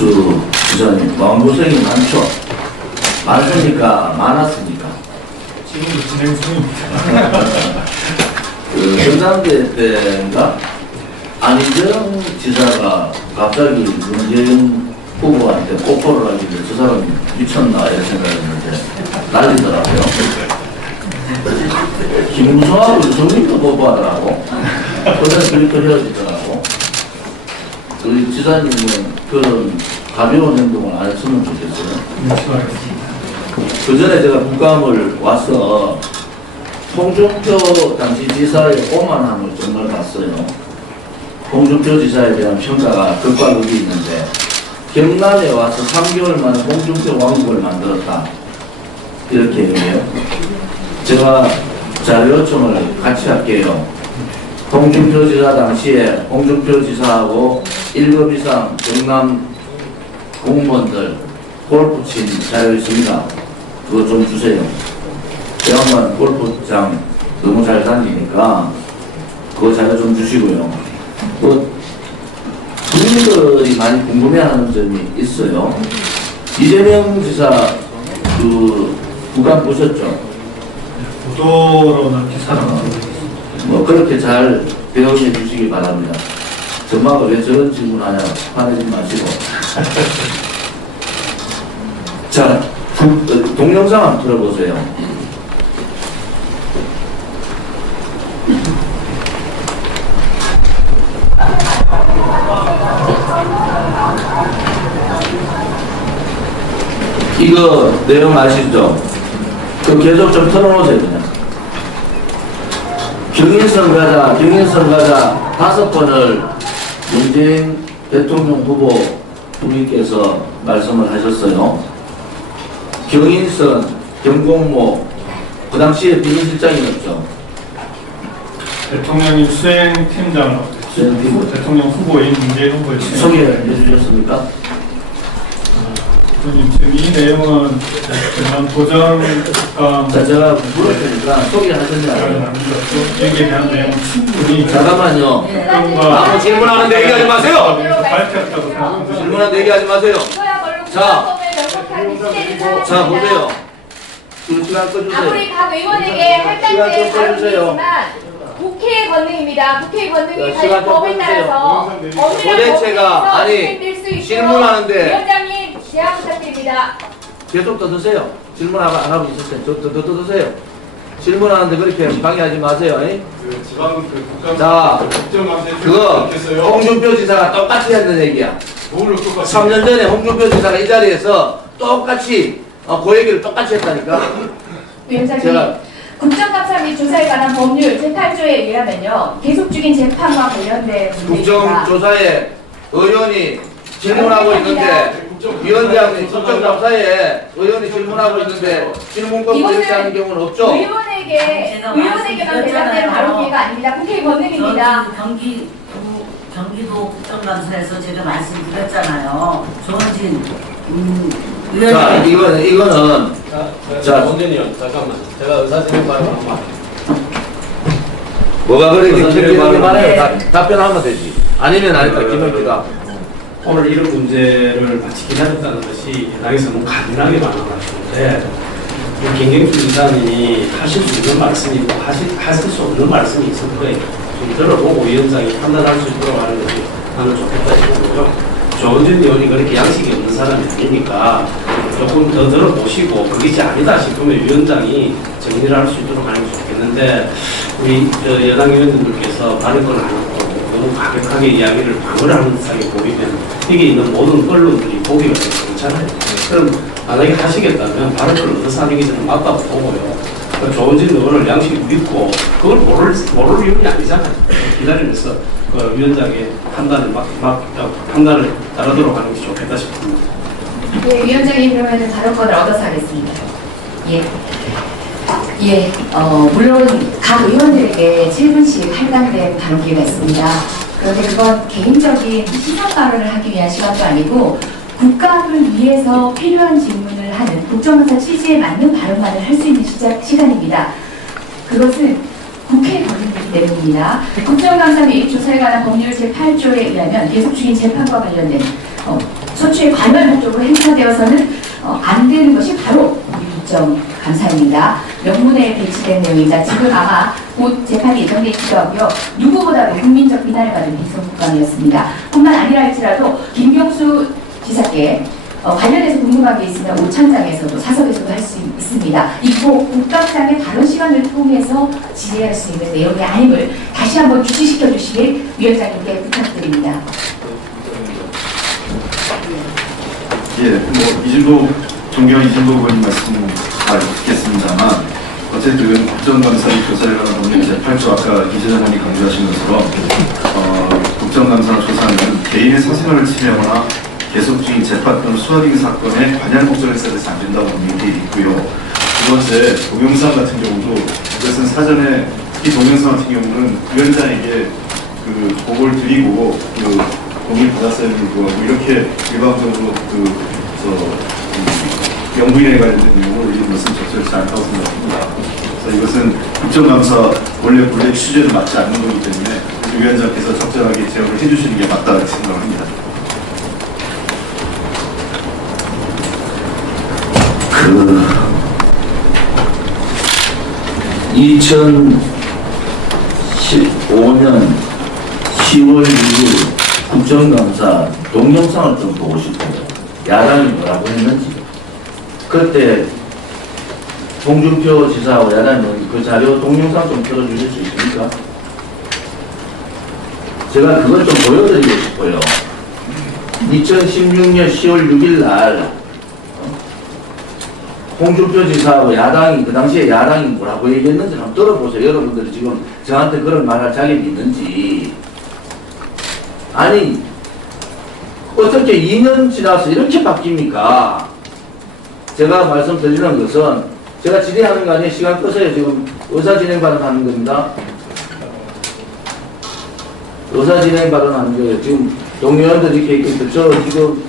김경수 지사님, 마음고생이 많죠? 많습니까? 많았습니까? 지금도 진행 중입니다. 그 전당대 때인가? 안희정 지사가 갑자기 문재인 후보한테 뽀뽀를 하길래 저 사람이 미쳤나 이런 생각했는데 난리더라고요. 김무성하고 유승민도 뽀뽀하더라고. 그래서 그렇게 헤어지더라고. 우리 지사님은 그런 가벼운 행동을 안 했으면 좋겠어요. 그 전에 제가 국감을 와서 홍준표 당시 지사의 오만함을 정말 봤어요. 홍준표 지사에 대한 평가가 극과 극이 있는데 경남에 와서 3개월 만에 홍준표 왕국을 만들었다 이렇게 얘기해요. 제가 자료 요청을 같이 할게요. 홍준표 지사 당시에 홍준표 지사하고 1급 이상 경남 공무원들 골프 친 자료 있습니다. 그거 좀 주세요. 제가 한번 골프장 너무 잘 다니니까 그거 자료 좀 주시고요. 국민들이 많이 궁금해하는 점이 있어요. 이재명 지사 그 국감 보셨죠? 보도로는 기사를 뭐 그렇게 잘 배웅해 주시기 바랍니다. 전마가 왜 저런 질문하냐 화내지 마시고. 자, 동영상 한번 들어보세요. 이거 내용 아시죠? 그 계속 좀 털어놓으세요 그냥. 경인선 가자 5번을 문재인 대통령 후보 부인께서 말씀을 하셨어요. 경인선, 경공모, 그 당시에 비서실장이었죠. 대통령이 수행팀장, 대통령 후보인 문재인 후보의 소개해 주셨습니까? 지금 이 내용은 도정 자, 제가 물을 테니까 소개하셨냐고요. 여기에 대한 내용은 충분히 잠깐만요. 아무 질문하는데 얘기하지 마세요. 밝혔다고 생각합니다. 질문하는데 얘기하지 마세요. 자, 보세요. 그 시간 꺼주세요. 아무리 각 의원에게 할당된 발언이지만 국회의 권능입니다. 국회의 권능이 관련 법에 따라서 도대체가 아니 질문하는데 위원장님 제안 부탁드립니다. 계속 더 드세요. 질문 안 하고 있었어요. 더 드세요. 질문하는데 그렇게 방해하지 마세요. 그 지방 그 국감 자, 그거 홍준표 지사가 똑같이 했는 얘기야. 3년 전에 홍준표 지사가 이 자리에서 똑같이 그 얘기를 똑같이 했다니까. 위원장님, 국정감사 및 조사에 관한 법률 제8조에 의하면요, 계속 중인 재판과 관련된 문제입니다. 국정조사에 의원이 질문하고 있는데 위원장님 국정감사에 의원이 질문하고 있는데 질문권 거부하는 경우는 없죠? 의원에게만 대답되는 발언기회가 아닙니다. 국회의 권능입니다. 경기도 국정감사에서 제가 말씀드렸잖아요. 조원진 자, 이거는 자, 원장님 잠깐만. 제가 의사진행 말을 한번 뭐가 그렇게 길게 말해요. 답변하면 되지. 아니면 아니다. 김영기가 오늘 이런 문제를 마치 기다렸다는 것이 야당에서 너무 간단하게 말씀하시는데 김경수 지사님이 하실 수 있는 말씀이 있고 하실 수 없는 말씀이 있을 거예요. 좀 들어보고 위원장이 판단할 수 있도록 하는 것이 나는 좋겠다 싶고요. 조원진 의원이 그렇게 양식이 없는 사람이 아니니까 조금 더 들어보시고 그게 아니다 싶으면 위원장이 정리를 할 수 있도록 하는 게 좋겠는데 우리 여당 의원님들께서 발언권을 안 하고 너무 가격하게 이야기를 방어하는 듯하게 보이면 이게 있는 모든 언론들이 보기가 좀 괜찮아요. 그럼 만약에 하시겠다면 발언권을 얻어서 하는 게 저는 맞다고 보고요. 조원진 의원을 양식을 믿고 그걸 모를 이유는 아니잖아요. 기다리면서 그 위원장의 판단을 따르도록 하는 게 좋겠다 싶습니다. 네, 위원장님 그러면 발언권을 얻어서 하겠습니다. 물론 각 의원들에게 7분씩 할당된 발언기회가 있습니다. 그런데 그건 개인적인 시선 발언을 하기 위한 시간도 아니고 국감을 위해서 필요한 질문을 하는 국정감사 취지에 맞는 발언만을 할 수 있는 시간입니다. 그것은 국회의 권한이기 때문입니다. 국정감사 및 조사에 관한 법률 제8조에 의하면 계속 중인 재판과 관련된 소추의 관할 목적으로 행사되어서는 안 되는 것이 바로 국정감사입니다. 명문에 배치된 내용이자 지금 아마 곧 재판이 예정돼 있기도 하고요. 누구보다도 국민적 비난을 받은 비서국감이었습니다. 뿐만 아니라 할지라도 김경수 지사께 관련해서 궁금한 게 있으면 오찬장에서도 사석에서도 할 수 있습니다. 이 국감장의 발언 시간을 통해서 질의할 수 있는 내용이 아님을 다시 한번 주시시켜 주시길 위원장님께 부탁드립니다. 예, 뭐 이진보 존경 이진보 의원님 말씀 잘 듣겠습니다만 어쨌든 국정감사의 조사에 관한 법률 제8조 아까 이재정 의원이 강조하신 것처럼 국정감사나 조사는 개인의 사생활을 침해하거나 계속 중인 재판 또는 수사 등의 사건에 관여할 목적을 해서는 안 된다고 법률이 있고요. 두 번째, 동영상 같은 경우도 이것은 사전에 특히 동영상 같은 경우는 위원장에게 그 보고를 드리고 동의를 받았어야 되는 거고 이렇게 일방적으로 영부인에 관련된 내용을 올리는 것은 적절치 않다고 생각합니다. 그래서 이것은 국정감사 원래 취지에는 맞지 않는 거기 때문에 위원장께서 적절하게 제어를 해주시는 게 맞다고 생각합니다. 2015년 10월 6일 국정감사 동영상을 좀 보고 싶어요. 야당이 뭐라고 했는지. 그때 홍준표 지사하고 야당은 그 자료 동영상 좀 틀어주실 수 있습니까? 제가 그걸 좀 보여드리고 싶어요. 2016년 10월 6일 날 홍준표 지사하고 야당이 그 당시에 야당이 뭐라고 얘기했는지 한번 들어보세요. 여러분들이 지금 저한테 그런 말할 자격이 있는지. 아니 어떻게 2년 지나서 이렇게 바뀝니까? 제가 말씀드리는 것은 제가 질의하는 거 아니에요. 시간 끄세요. 지금 의사진행 발언하는 겁니다. 의사진행 발언하는 거예요. 지금 동료원들이 이렇게 있겠죠. 저 지금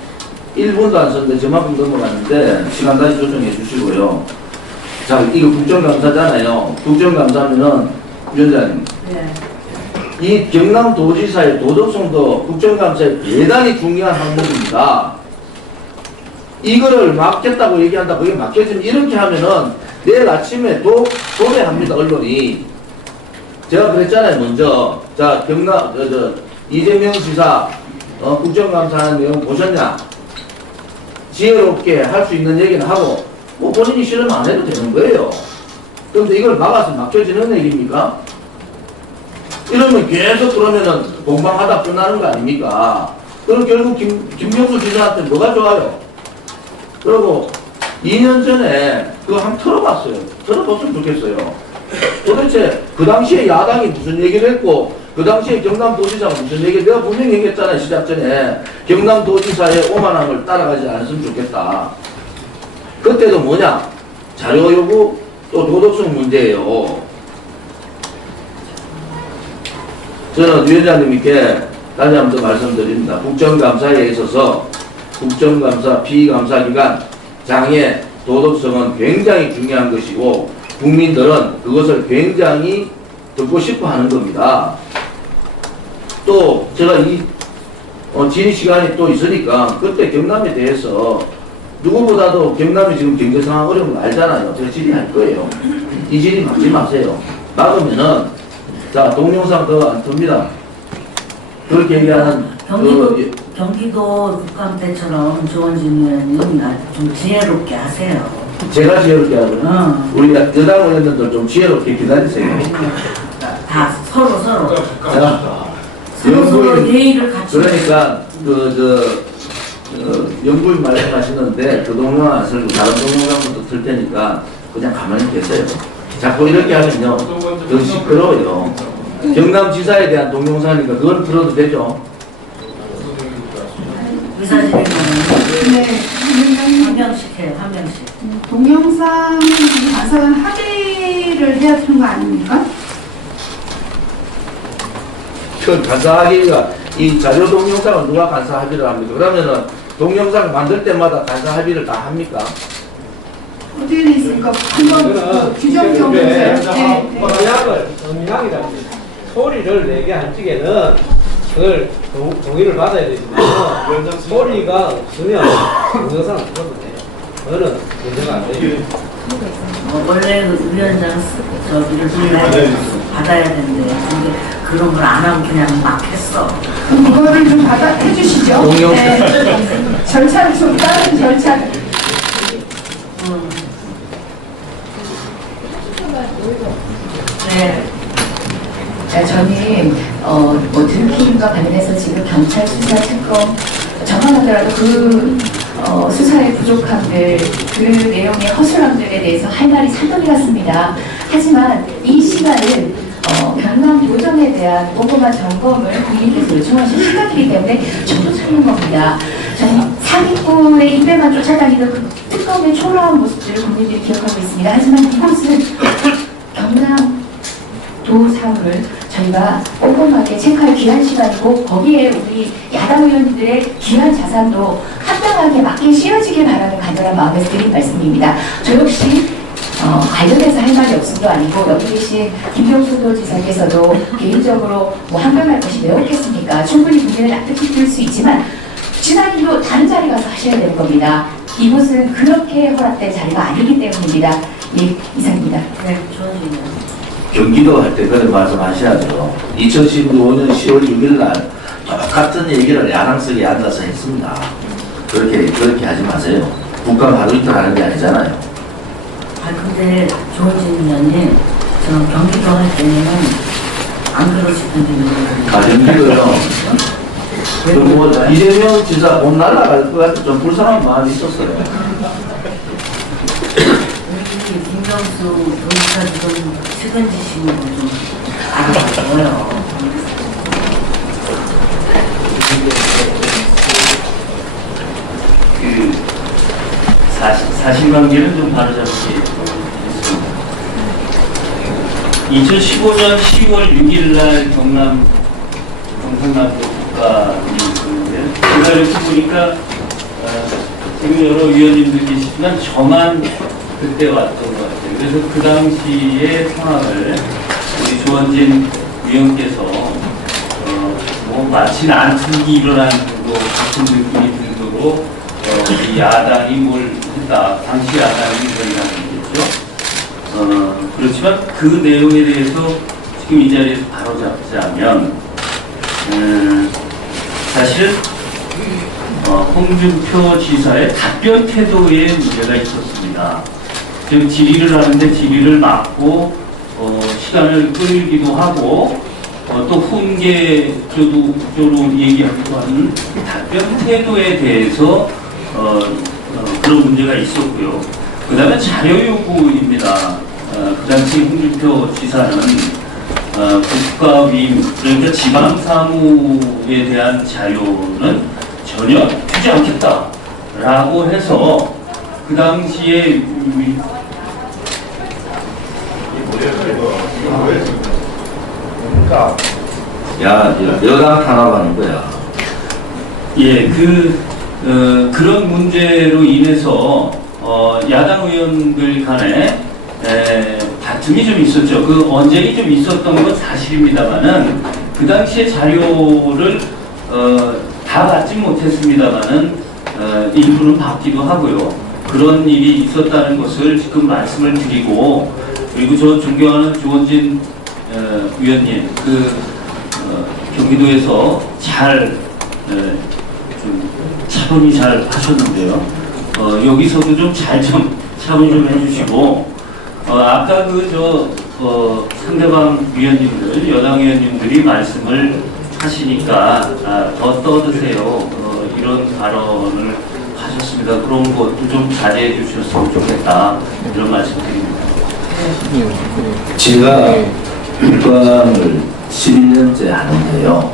1분도 안 썼는데 저만큼 넘어갔는데 시간 다시 조정해 주시고요. 자, 이거 국정감사잖아요. 국정감사면은 위원장님. 네. 이 경남도지사의 도덕성도 국정감사에 대단히 중요한 항목입니다. 이거를 막겠다고 얘기한다. 그게 막혀지면 이렇게 하면은 내일 아침에 도배합니다. 언론이. 제가 그랬잖아요. 먼저. 자, 이재명 지사 국정감사하는 내용 보셨냐? 지혜롭게 할 수 있는 얘기는 하고 뭐 본인이 싫으면 안 해도 되는 거예요. 그런데 이걸 막아서 막혀지는 얘기입니까? 이러면 계속 그러면은 공방하다 끝나는 거 아닙니까? 그럼 결국 김경수 지사한테 뭐가 좋아요? 그리고 2년 전에 그거 한번 털어봤어요. 털어봤으면 좋겠어요. 도대체 그 당시에 야당이 무슨 얘기를 했고 그 당시에 경남도지사가 무슨 얘기를 내가 분명히 얘기했잖아요. 시작 전에 경남도지사의 오만함을 따라가지 않았으면 좋겠다. 그때도 뭐냐? 자료 요구 또 도덕성 문제예요. 저는 위원장님께 다시 한 번 더 말씀드립니다. 국정감사에 있어서 국정감사 피감사기관 장의 도덕성은 굉장히 중요한 것이고 국민들은 그것을 굉장히 듣고 싶어 하는 겁니다. 또 제가 이 질의 시간이 또 있으니까 그때 경남에 대해서 누구보다도 경남이 지금 경제 상황 어려운 거 알잖아요. 제가 질의할 거예요. 이 질의 막지 마세요. 막으면은 자 동영상 더 안 틉니다. 그렇게 얘기하는 경기도 국감 때처럼 조원진 의원님 좀 지혜롭게 하세요. 제가 지혜롭게 하고요. 우리 여당 의원님들 좀 지혜롭게 기다리세요. 다 서로. 자, 서로 예의를 갖추고. 그러니까 연구인 말씀하시는데 그 동영상 안 쓰고 다른 동영상부터 틀 테니까 그냥 가만히 계세요. 자꾸 이렇게 하면요 더 시끄러워요. 경남지사에 대한 동영상이니까 그걸 틀어도 되죠. 의사진행 네, 한 명씩 해요. 한 명씩. 동영상 간사관 합의를 해야 되는 거 아닙니까? 그 간사합의가 이 자료 동영상은 누가 간사합의를 합니까? 그러면은 동영상 만들 때마다 간사합의를 다 합니까? 어디에 있습니까? 한번 규정 정도에 음향이다. 소리를 내게 할 적에는 그걸 동의를 받아야 되지만 소리가 없으면 동영상 안 찍어도 돼요. 그거는 문제가 안 돼요. 원래 그 위원장 저기를 받아야 된대. 근데 그런 걸 안 하고 그냥 막 했어. 그거를 좀 해주시죠. 동영. 네. 절차를 좀 다른 절차를. 네. 자, 저는 뭐 들킴과 관련해서 지금 경찰 수사 특검 정황하더라도 그 수사의 부족함들, 그 내용의 허술함들에 대해서 할 말이 산더미 같습니다. 하지만 이 시간은 경남 도정에 대한 꼼꼼한 점검을 국민께서 요청하신 시간이기 때문에 저도 찾는 겁니다. 저는 사기꾼의 입에만 쫓아다니던 그 특검의 초라한 모습들을 국민들이 기억하고 있습니다. 하지만 이곳은 경남 도사를 저희가 꼼꼼하게 체크할 귀한 시간이고 거기에 우리 야당 의원님들의 귀한 자산도 합당하게 맞게 씌워지길 바라는 간절한 마음에서 드린 말씀입니다. 저 역시 관련해서 할 말이 없음도 아니고 여기 계신 김경수 도지사께서도 개인적으로 뭐 한별할 것이 왜 없겠습니까? 충분히 국민을 납득시킬 수 있지만 지사님도 다른 자리 가서 하셔야 되는 겁니다. 이곳은 그렇게 허락된 자리가 아니기 때문입니다. 예, 이상입니다. 네, 주원진이요. 경기도 할 때 그런 말씀하셔야죠. 2015년 10월 6일 날 똑같은 얘기를 야당석에 앉아서 했습니다. 그렇게 하지 마세요. 국감 하루 이틀 하는 게 아니잖아요. 근데 주원진 의원님, 저 경기도 할 때는 안 그러실 텐데. 가정기도요. 뭐 이재명 지사 못 날아갈 것 같아 좀 불쌍한 마음이 있었어요. 김경수 도지사 지금 측은지심으로 좀 알아봐줘요. 사실관계는 좀 바로잡기. 2015년 10월 6일 날 경상남도 국감이 있는데 제가 이렇게 보니까 지금 여러 위원님들 계시지만 저만 그때 왔던 것 같아요. 그래서 그 당시의 상황을 우리 조원진 위원께서 뭐 마치 난투기 일어난 것 같은 느낌이 들도록 이 야당이 뭘 했다. 당시 야당이 그런 얘기겠죠. 그렇지만 그 내용에 대해서 지금 이 자리에서 바로잡자면 사실 홍준표 지사의 답변 태도에 문제가 있었습니다. 지금 질의를 하는데 질의를 막고 시간을 끌기도 하고 또 훈계적으로 얘기하기도 하는 답변 태도에 대해서 그런 문제가 있었고요. 그 다음에 자료 요구입니다. 그 당시 홍준표 지사는 국가위임, 그러니까 지방사무에 대한 자료는 전혀 주지 않겠다라고 해서 그 당시에 야, 여당 탄압하는 거야. 예, 그런 문제로 인해서 야당 의원들 간에 다툼이 좀 있었죠. 그 언쟁이 좀 있었던 건 사실입니다만은 그 당시에 자료를 다 받지 못했습니다만은 일부는 받기도 하고요. 그런 일이 있었다는 것을 지금 말씀을 드리고, 그리고 저 존경하는 조원진 위원님, 경기도에서 잘 좀 차분히 잘 하셨는데요. 여기서도 좀 차분히 좀 해주시고, 아까 상대방 위원님들, 여당 위원님들이 말씀을 하시니까 더 떠드세요. 이런 발언을 하셨습니다. 그런 것도 좀 자제해 주셨으면 좋겠다. 이런 말씀 드립니다. 제가 국감을 11년째 하는데요.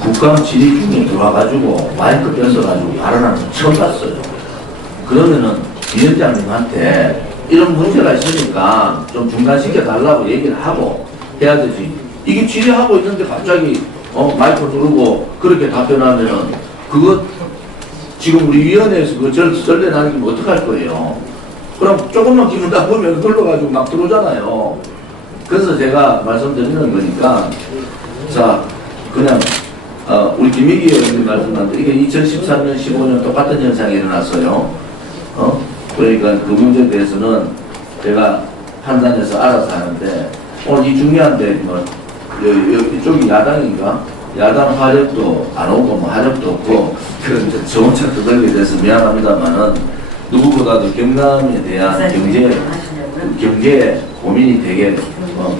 국감 질의 중에 들어와가지고 마이크 뺏어가지고 발언하는 거 처음 봤어요. 그러면은 위원장님한테 이런 문제가 있으니까 좀 중단시켜 달라고 얘기를 하고 해야 되지. 이게 질의하고 있는데 갑자기 마이크 누르고 그렇게 답변하면은 그거 지금 우리 위원회에서 그거 전례 나는 게 어떡할 거예요. 그럼 조금만 기분 나쁘면 흘러가지고 막 들어오잖아요. 그래서 제가 말씀드리는 거니까 자 그냥 우리 김민기 의원님 말씀한 대로 이게 2013년, 15년 똑같은 현상이 일어났어요. 그러니까 그 문제에 대해서는 제가 판단해서 알아서 하는데 오늘 이 중요한데 뭐 이쪽이 야당인가? 야당 화력도 안 오고 뭐 화력도 없고 그런 좋은 차 떠들게 돼서 미안합니다만은 누구보다도 경남에 대한 경제 고민이 되게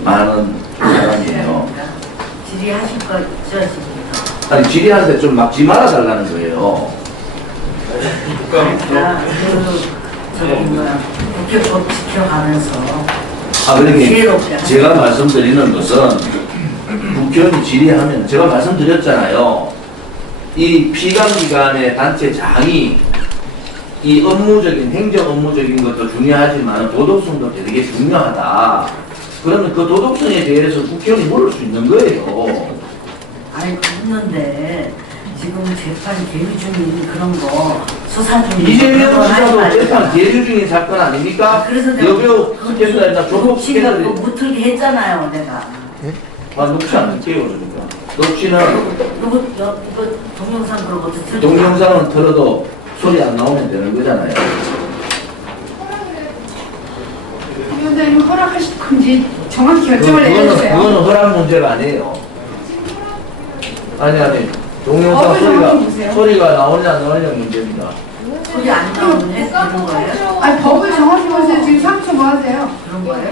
많은 사람이에요. 질의하실 거죠 지금? 아니 질의하는데 좀 막지 말아달라는 거예요. 국회법 지켜가면서 그러니까 제가 말씀드리는 것은 국회의원이 질의하면 제가 말씀드렸잖아요. 이 피감기관의 단체장이 이 업무적인 행정 업무적인 것도 중요하지만 도덕성도 되게 중요하다. 그러면 그 도덕성에 대해서 국회의원이 물을 수 있는 거예요. 아니 그랬는데 지금 재판 계류 중인 그런 거 수사 중인 이재명 지사도 재판 계류 중인 사건 아닙니까? 그래서 여배우 스캔들이나 조국 스캔들이 못 틀게 했잖아요 내가. 녹취 안 할게요 그러니까. 녹취는 이거 동영상 그런 것도 틀. 동영상은 틀어도 소리 안 나오면 되는 거잖아요. 위원장님 허락하실 건지 정확히 결정을 내려주세요. 그거는 허락 문제가 아니에요. 아니 동영상 소리가 나오냐 안 나오냐 문제입니다. 소리 안 나오는데 그런 거예요? 아니 법을 정확히 보세요. 지금 3초 뭐 하세요? 그런 거예요?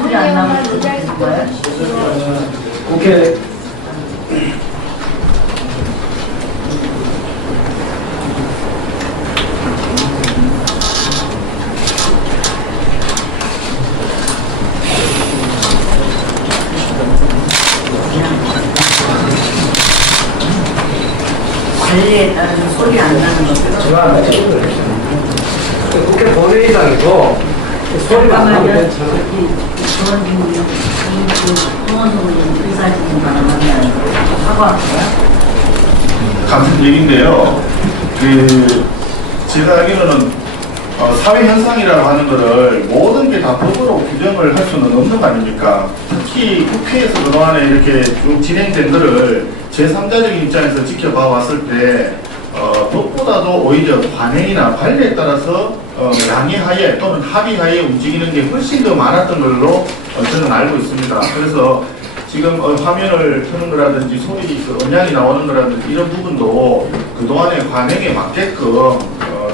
소리 안 나오는 거예요? 국회 관리에 따른 소리 안 나는 거죠? 제가 국회 본회의장에서 소리가 안 나면 괜찮아요. 홍원동 의사진님 만나면 사과할까요? 같은 얘기인데요. 제가 알기로는 사회 현상이라고 하는 거를 모든 게 다 법으로 규정을 할 수는 없는 거 아닙니까? 특히 국회에서 그동안에 이렇게 쭉 진행된 거를 제3자적인 입장에서 지켜봐 왔을 때 법보다도 오히려 관행이나 관례에 따라서 양해하에 또는 합의하에 움직이는 게 훨씬 더 많았던 걸로 저는 알고 있습니다. 그래서 지금 화면을 켜는 거라든지 소리 음량이 나오는 거라든지 이런 부분도 그동안의 관행에 맞게끔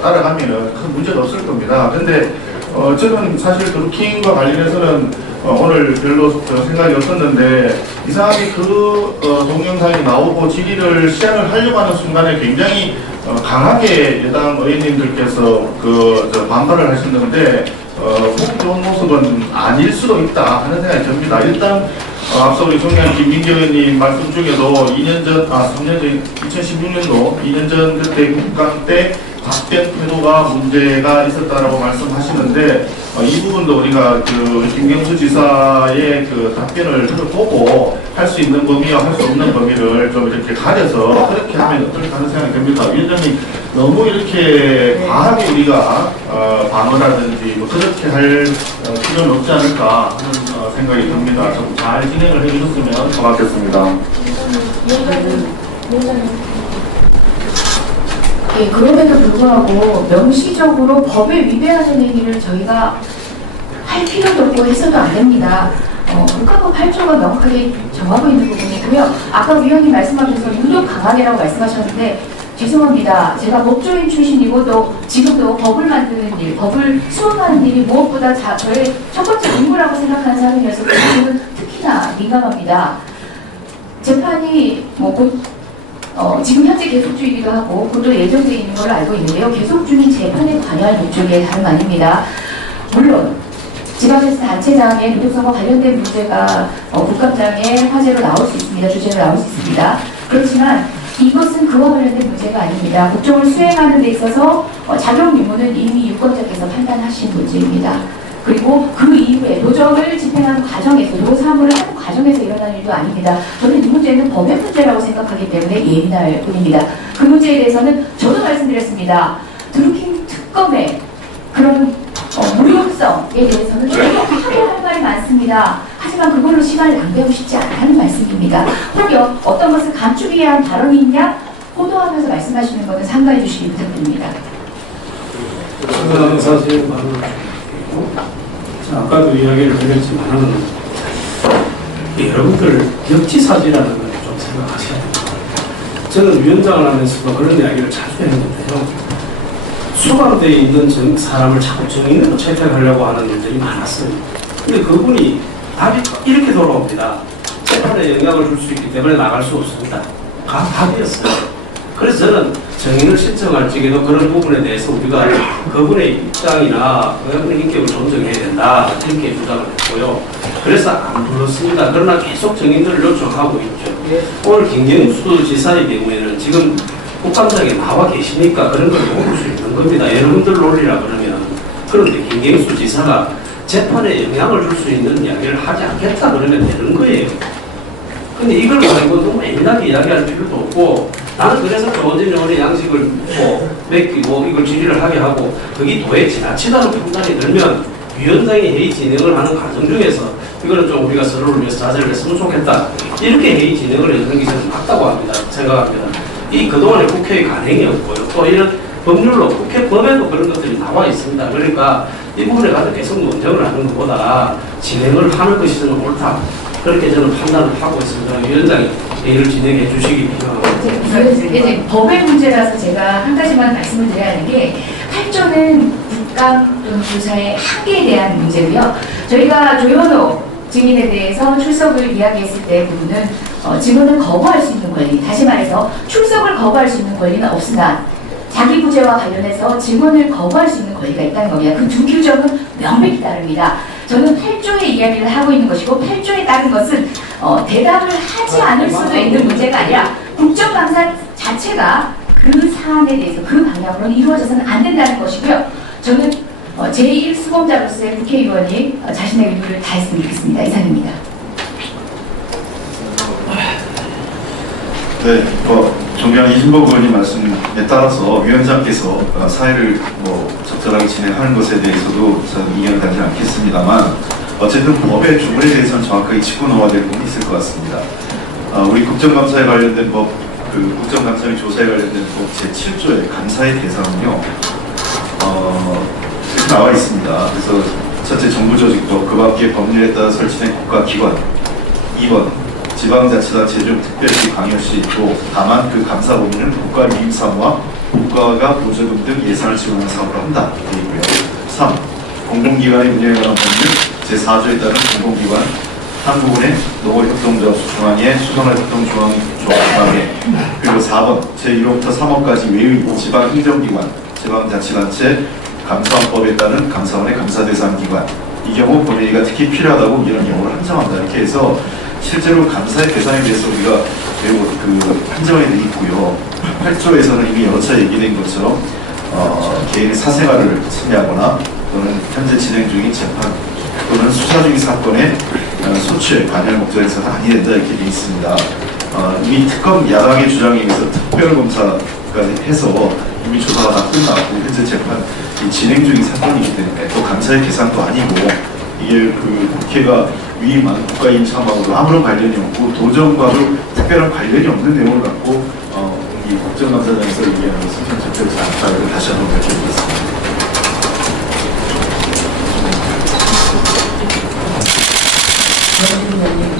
따라가면 큰 문제가 없을 겁니다. 근데 저는 사실 드루킹과 관련해서는 오늘 별로 생각이 없었는데 이상하게 그 동영상이 나오고 질의를 시작을 하려고 하는 순간에 굉장히 강하게 여당 의원님들께서 반발을 하셨는데 보기 좋은 모습은 아닐 수도 있다 하는 생각이 듭니다. 일단 앞서 우리 존경하는 김민기 의원님 말씀 중에도 3년 전 2016년도 2년 전 그때 국감 때 답변 태도가 문제가 있었다라고 말씀하시는데 이 부분도 우리가 김경수 지사의 답변을 들어보고 할 수 있는 범위와 할 수 없는 범위를 좀 이렇게 가려서 그렇게 하면 어떨까 하는 생각이 듭니다. 위원장님 너무 이렇게 과하게 우리가 방어라든지 뭐 그렇게 할 필요는 없지 않을까 하는 생각이 듭니다. 좀 잘 진행을 해주셨으면 고맙겠습니다. 예, 그럼에도 불구하고 명시적으로 법에 위배하는 행위를 저희가 할 필요도 없고 해서도 안 됩니다. 국가법 8조가 명확하게 정하고 있는 부분이고요. 아까 위원님 말씀하셔서 유독 강하게라고 말씀하셨는데 죄송합니다. 제가 법조인 출신이고 또 지금도 법을 만드는 일, 법을 수행하는 일이 무엇보다 저의 첫 번째 임무라고 생각하는 사람이어서 그 부분은 특히나 민감합니다. 재판이 지금 현재 계속 중이기도 하고 곧도 예정되어 있는 걸로 알고 있는데요. 계속 중인 재판에 관여할 목적이 다름 아닙니다. 물론 지방에서 단체장의 노동성과 관련된 문제가 국감장의 화제로 나올 수 있습니다. 주제로 나올 수 있습니다. 그렇지만 이것은 그와 관련된 문제가 아닙니다. 국정을 수행하는 데 있어서 작용 유무는 이미 유권자께서 판단하신 문제입니다. 그리고 그 이후에 도정을 집행하는 과정에서 노사무를 하는 과정에서 일어난 일도 아닙니다. 저는 이 문제는 법의 문제라고 생각하기 때문에 예민할 뿐입니다. 그 문제에 대해서는 저도 말씀드렸습니다. 드루킹 특검의 그런 무용성에 대해서는 정확하게 할 말이 많습니다. 하지만 하지만 그걸로 시간을 낭비하고 싶지 않다는 말씀입니다. 혹여 어떤 것을 감추기 위한 발언이 있냐? 호도하면서 말씀하시는 것은 삼가해 주시기 부탁드립니다. 사실 아까도 이야기를 드렸지만 여러분들 역지사지라는 걸 좀 생각하셔야 됩니다. 저는 위원장을 하면서도 그런 이야기를 자주 했는데요. 수감되어 있는 사람을 자꾸 정인으로 채택하려고 하는 일들이 많았어요. 근데 그분이 답이 이렇게 돌아옵니다. 재판에 영향을 줄 수 있기 때문에 나갈 수 없습니다. 답이었어요. 그래서 저는 정인을 신청할 적에도 그런 부분에 대해서 우리가 그분의 입장이나 그분의 인격을 존중해야 된다 이렇게 주장을 했고요. 그래서 안 불렀습니다. 그러나 계속 정인들을 요청하고 있죠. 오늘 김경수 지사의 경우에는 지금 국감장에 나와 계시니까 그런 걸 모를 수 있는 겁니다. 여러분들 논리라 그러면. 그런데 김경수 지사가 재판에 영향을 줄 수 있는 이야기를 하지 않겠다 그러면 되는 거예요. 근데 이걸 가지고 너무 예민하게 이야기할 필요도 없고, 나는 그래서 정원진 의원의 양식을 맡기고 이걸 질의를 하게 하고, 그게 도에 지나치다는 판단이 들면 위원장이 회의 진행을 하는 과정 중에서 이거는 좀 우리가 서로를 위해서 자제를 했으면 좋겠다, 이렇게 회의 진행을 해주는 게 저는 맞다고 합니다. 생각합니다. 이 그동안의 국회의 관행이었고요. 또 이런 법률로 국회 법에도 그런 것들이 나와 있습니다. 그러니까 이 부분에 가서 계속 논쟁을 하는 것보다 진행을 하는 것이 저는 옳다, 그렇게 저는 판단을 하고 있습니다. 위원장이 회의를 진행해 주시기 바랍니다. 이제 법의 문제라서 제가 한 가지만 말씀을 드려야 하는 게, 8조는 국감 또는 조사의 한계에 대한 문제고요. 저희가 조현호 증인에 대해서 출석을 이야기했을 때 부분은 증언을 거부할 수 있는 권리, 다시 말해서 출석을 거부할 수 있는 권리는 없으나 자기 부재와 관련해서 증언을 거부할 수 있는 권리가 있다는 겁니다. 그 두 규정은 명백히 다릅니다. 저는 8조의 이야기를 하고 있는 것이고, 8조에 따른 것은 대답을 하지 않을 수도 있는 문제가 아니라 국정감사 자체가 그 사안에 대해서 그 방향으로는 이루어져서는 안 된다는 것이고요. 저는 제1수범자로서의 국회의원이 자신의 의무를 다했으면 좋겠습니다. 이상입니다. 네, 존경하는 이준복 의원님 말씀에 따라서 위원장께서 사회를 적절하게 진행하는 것에 대해서도 저는 이견을 가지 않겠습니다만, 어쨌든 법의 주문에 대해서는 정확하게 짚고 넘어야 될 부분이 있을 것 같습니다. 우리 국정감사에 관련된 법, 국정감사 및 조사에 관련된 법 제7조의 감사의 대상은요, 이렇게 나와 있습니다. 그래서 첫째 정부조직법, 그 밖에 법률에 따라 설치된 국가기관, 2번 지방자치단체 중 특별시, 광역시, 또 다만 그 감사 범위는 국가 유임 사무와 국가가 보조금 등 예산을 지원하는 사업을 한다. 되고요. 3. 공공기관의 운영에 관한 법률 제4조에 따른 공공기관 한 부분의 노골협동조합 중앙회 수선활동조합에, 그리고 4번 제1호부터 3호까지 외의 지방행정기관, 지방자치단체 감사원법에 따른 감사원의 감사대상기관, 이 경우 본회의가 특히 필요하다고 이런 경우를 한정한다. 이렇게 해서 실제로 감사의 대상에 대해서 우리가 매우 한정이 되어 있고요. 8조에서는 이미 여러 차례 얘기된 것처럼 개인의 사생활을 침해하거나 또는 현재 진행 중인 재판 또는 수사 중인 사건의 소추에 관여할 목적에서는 아니 된다, 이렇게 되어 있습니다. 이미 특검 야당의 주장에 의해서 특별검사까지 해서 이미 조사가 다 끝났고 현재 재판 진행 중인 사건이기 때문에 또 감사의 대상도 아니고, 이게 국회가 위임한 국가임 사무하고도 아무런 관련이 없고 도정과도 특별한 관련이 없는 내용을 갖고 이 국정감사장에서 얘기하는 것은 좀 적절치 않다고 다시 한번 밝혀드리겠습니다.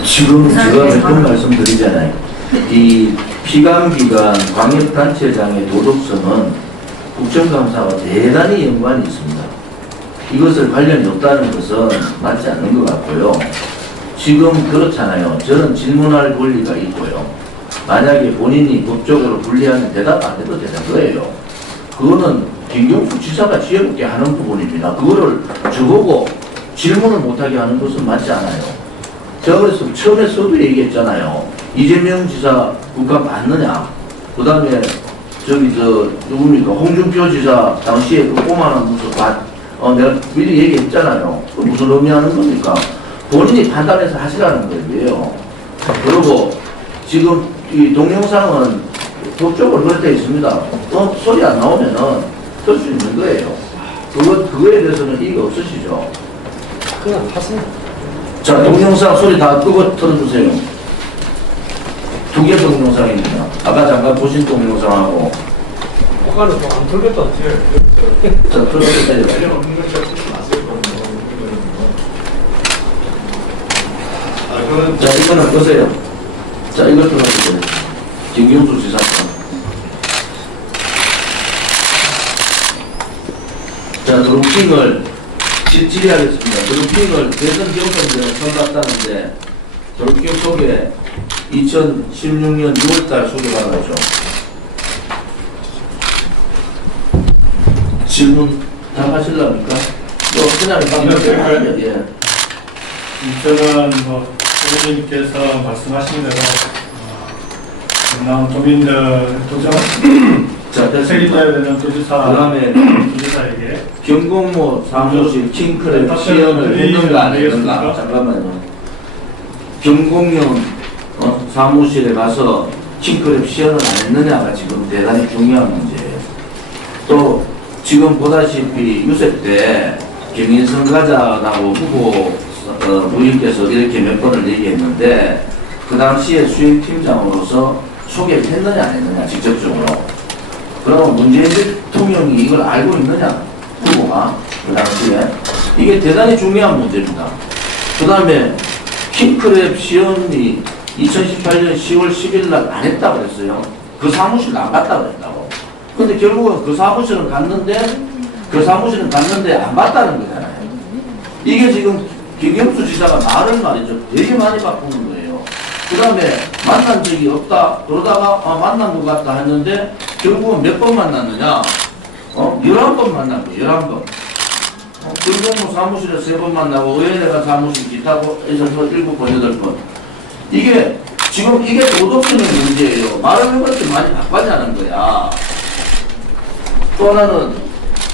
지금 제가 몇 번 말씀드리잖아요. 이 피감기관 광역단체장의 도덕성은 국정감사와 대단히 연관이 있습니다. 이것을 관련이 없다는 것은 맞지 않는 것 같고요. 지금 그렇잖아요. 저는 질문할 권리가 있고요. 만약에 본인이 법적으로 불리하면 대답 안 해도 되는 거예요. 그거는 김경수 지사가 지혜롭게 하는 부분입니다. 그거를 저보고 질문을 못하게 하는 것은 맞지 않아요. 제가 그래서 처음에 서두에 얘기했잖아요. 이재명 지사 국감 받느냐, 그 다음에 누굽니까, 홍준표 지사 당시에 그 꼬마는 무슨 내가 미리 얘기했잖아요. 무슨 의미하는 겁니까? 본인이 판단해서 하시라는 거예요. 그리고 지금 이 동영상은 법적으로 그렇게 있습니다. 소리 안 나오면은 들 수 있는 거예요. 그거에 대해서는 이의가 없으시죠? 그냥 하세요. 자, 동영상 소리 다 끄고 틀어주세요. 2개 동영상입니다. 아까 잠깐 보신 동영상하고. 아까는 안 틀렸다. 자, 틀어주세요. 자, 이거는 끄세요. 자, 이거 틀어주세요. 김경수 지사. 자, 드루킹을 질의하겠습니다. 드루킹을 대선 경선전에 선봤다는데 드루킹 소개 2016년 6월달 소개받았죠. 질문 답하실랍니까? 또 그냥 방금 예. 저는 뭐 소장님께서 말씀하신 대로 전남 도민들 도정 자, 책임져야 되는 도지사 그다음에 도지사에게 경공모 사무실 킹크랩 시연을 했는가 안 했는가? 잠깐만요. 경공용 사무실에 가서 킹크랩 시연을 안 했느냐가 지금 대단히 중요한 문제예요. 또 지금 보다시피 유세 때 경인선 가자라고 후보 부인께서 이렇게 몇 번을 얘기했는데 그 당시에 수행팀장으로서 소개를 했느냐 안 했느냐 직접적으로. 그러면 문재인 대통령이 이걸 알고 있느냐 후보가 그 당시에 이게 대단히 중요한 문제입니다. 그 다음에 킹크랩 시연이 2018년 10월 10일 날 안 했다고 그랬어요. 그 사무실 안 갔다고 그랬다고. 근데 결국은 그 사무실은 갔는데 안 갔다는 거잖아요. 이게 지금 김경수 지사가 말을 말이죠. 되게 많이 바꾸는 거예요. 그 다음에 만난 적이 없다. 그러다가 만난 것 같다 했는데 결국은 몇 번 만났느냐? 11번 만난 거예요. 11번. 경공모 사무실에 3번 만나고 의회내가 사무실 기타고 해서 7번, 8번. 이게 지금 이게 도덕적인 문제예요. 말을 왜 그렇게 많이 바꿨냐는 거야. 또 하나는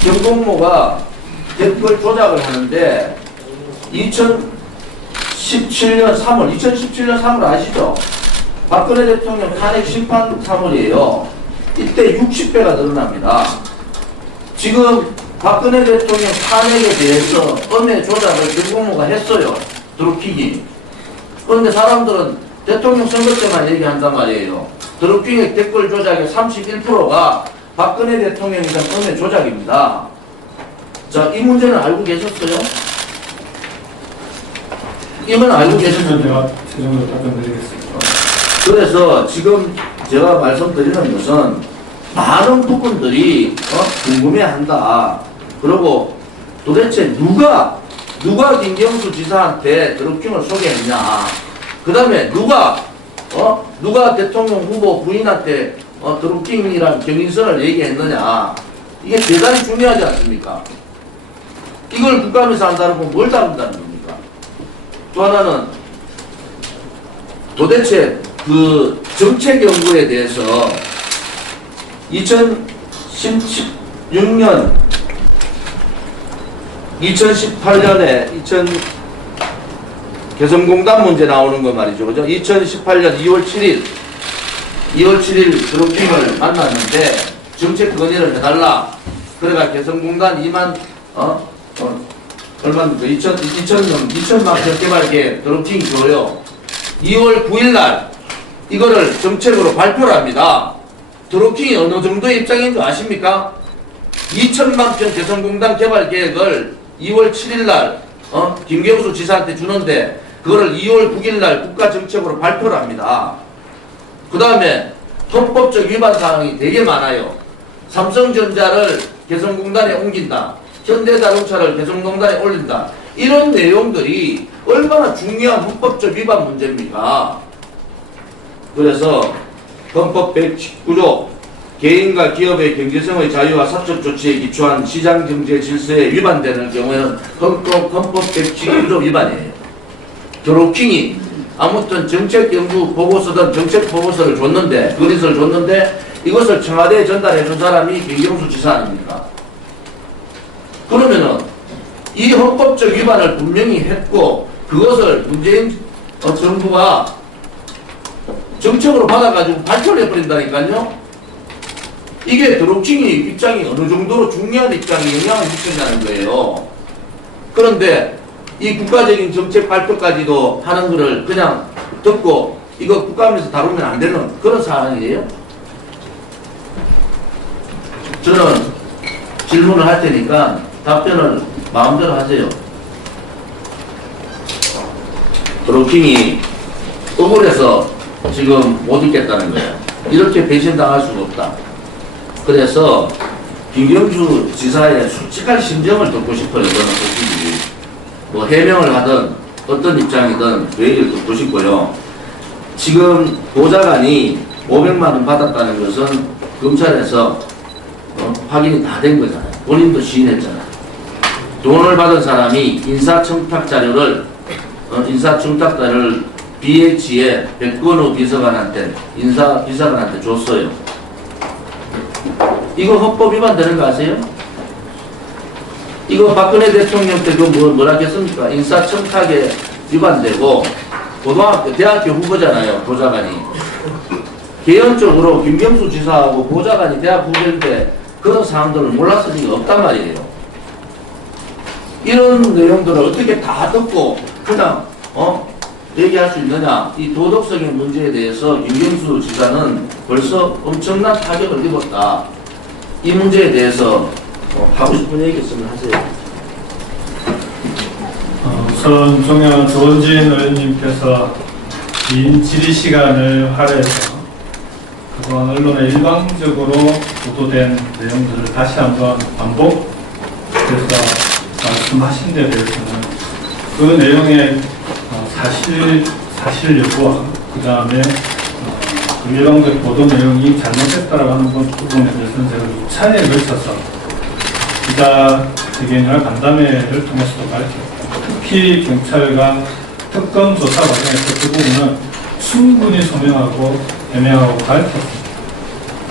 경공모가 댓글 조작을 하는데 2017년 3월 아시죠? 박근혜 대통령 탄핵 심판 3월이에요. 이때 60배가 늘어납니다. 지금 박근혜 대통령 탄핵에 대해서 언해 조작을 경공모가 했어요. 드루킹이. 그런데 사람들은 대통령 선거 때만 얘기한단 말이에요. 드루킹의 댓글 조작의 31%가 박근혜 대통령에 대한 언해 조작입니다. 자, 이 문제는 알고 계셨어요? 이건 알고 계셨어요? 제가 최종적으로 답변드리겠습니다. 그래서 지금 제가 말씀드리는 것은 많은 부분들이 궁금해한다. 그리고 도대체 누가 김경수 지사한테 드루킹을 소개했냐? 그 다음에 누가 대통령 후보 부인한테 드루킹이랑 경인선을 얘기했느냐? 이게 대단히 중요하지 않습니까? 이걸 국감에서 안 다루고 뭘 다룬다는 겁니까? 또 하나는 도대체 그 정책 연구에 대해서 2016년 2018년에 개성공단 문제 나오는 거 말이죠. 그죠? 2018년 2월 7일 드루킹을 만났는데 정책 건의를 해달라. 그래가 개성공단 2천만 평개발계 드루킹 줘요. 2월 9일 날 이거를 정책으로 발표를 합니다. 드루킹이 어느 정도의 입장인 줄 아십니까? 2천만 평 개성공단 개발 계획을 2월 7일 날 김경수 지사한테 주는데 그거를 2월 9일 날 국가정책으로 발표를 합니다. 그 다음에 헌법적 위반 사항이 되게 많아요. 삼성전자를 개성공단에 옮긴다. 현대자동차를 개성공단에 올린다. 이런 내용들이 얼마나 중요한 헌법적 위반 문제입니까? 그래서 헌법 119조 개인과 기업의 경제성의 자유와 사적 조치에 기초한 시장경제 질서에 위반되는 경우에는 헌법 119조 위반이에요. 드루킹이 아무튼 정책연구 보고서든 정책 보고서를 줬는데 건의서를 줬는데 이것을 청와대에 전달해 준 사람이 김경수 지사 아닙니까? 그러면은 이 헌법적 위반을 분명히 했고 그것을 문재인 정부가 정책으로 받아가지고 발표를 해버린다니까요. 이게 드루킹이 입장이 어느 정도로 중요한 입장에 영향을 미친다는 거예요. 그런데 이 국가적인 정책 발표까지도 하는 거를 그냥 듣고 이거 국감에서 다루면 안 되는 그런 상황이에요? 저는 질문을 할 테니까 답변을 마음대로 하세요. 드루킹이 억울해서 지금 못 있겠다는 거예요. 이렇게 배신당할 수가 없다. 그래서 김경주 지사의 솔직한 심정을 듣고 싶어요. 저는 솔직히 뭐 해명을 하든 어떤 입장이든 그 얘기를 듣고 싶고요. 지금 보좌관이 500만 원 받았다는 것은 검찰에서 확인이 다 된 거잖아요. 본인도 시인했잖아요. 돈을 받은 사람이 인사청탁 자료를 BH의 백건우 비서관한테 비서관한테 줬어요. 이거 헌법 위반되는 거 아세요? 이거 박근혜 대통령 때 뭐라 했습니까? 인사청탁에 위반되고 고등학교, 대학교 후보잖아요. 보좌관이. 개연적으로 김경수 지사하고 보좌관이 대학 후보인데 그런 사항들을 몰랐을 리가 없단 말이에요. 이런 내용들을 어떻게 다 듣고 그냥 얘기할 수 있느냐. 이 도덕적인 문제에 대해서 김경수 지사는 벌써 엄청난 타격을 입었다. 이 문제에 대해서 하고 싶은 얘기 있으면 하세요. 우선 존경하는 조원진 의원님께서 긴 질의 시간을 할애해서 그동안 언론에 일방적으로 보도된 내용들을 다시 한번 반복해서 말씀하신 데 대해서는 그 내용의 사실 여부와 그 다음에 일방적 보도 내용이 잘못됐다라고 하는 부분에 대해서는 제가 6차례에 걸쳐서 기자회견이나 간담회를 통해서도 밝혔고 특히 경찰과 특검 조사 과정에서 그 부분은 충분히 소명하고 해명하고 밝혔습니다.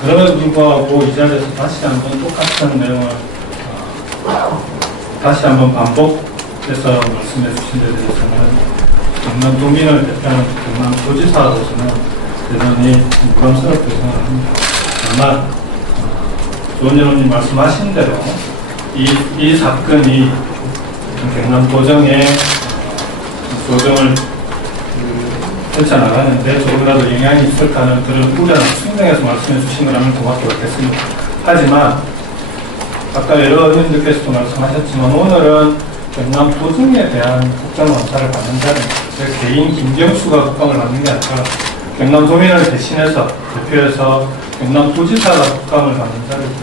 그럼에도 불구하고 이 자리에서 다시 한번 똑같은 내용을 다시 한번 반복해서 말씀해 주신 데 대해서는 경남 도민을 대표하는 경남도지사로서는 대단히 부담스럽게 생각합니다. 다만 조원진 의원님 말씀하신 대로 이 사건이 경남도정의 조정을 펼쳐나가는데 조금이라도 영향이 있을까 하는 그런 우려나 측면에서 말씀해 주신 거라면 고맙게 받겠습니다. 하지만 아까 여러 의원님들께서도 말씀하셨지만 오늘은 경남도정에 대한 국정감사를 받는 자리입니다. 개인 김경수가 국감을 받는 게 아니라 경남도민을 대신해서 대표해서 경남도지사가 국감을 받는 자리입니다.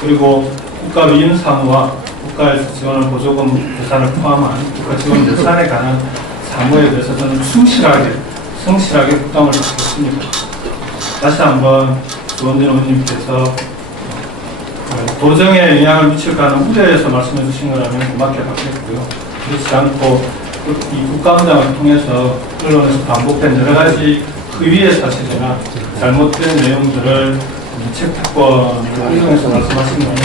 그리고 국가위임 사무와 국가에서 지원할 보조금 예산을 포함한 국가 지원 예산에 관한 사무에 대해서 저는 성실하게 국감을 받겠습니다. 다시 한번 조원진 의원님께서 도정에 영향을 미칠까 하는 우려에서 말씀해 주신 거라면 고맙게 받겠고요. 그렇지 않고 이 국감장을 통해서 언론에서 반복된 여러 가지 의위의 사실이나 잘못된 내용들을 책탁권을 이용해서 말씀하신 거는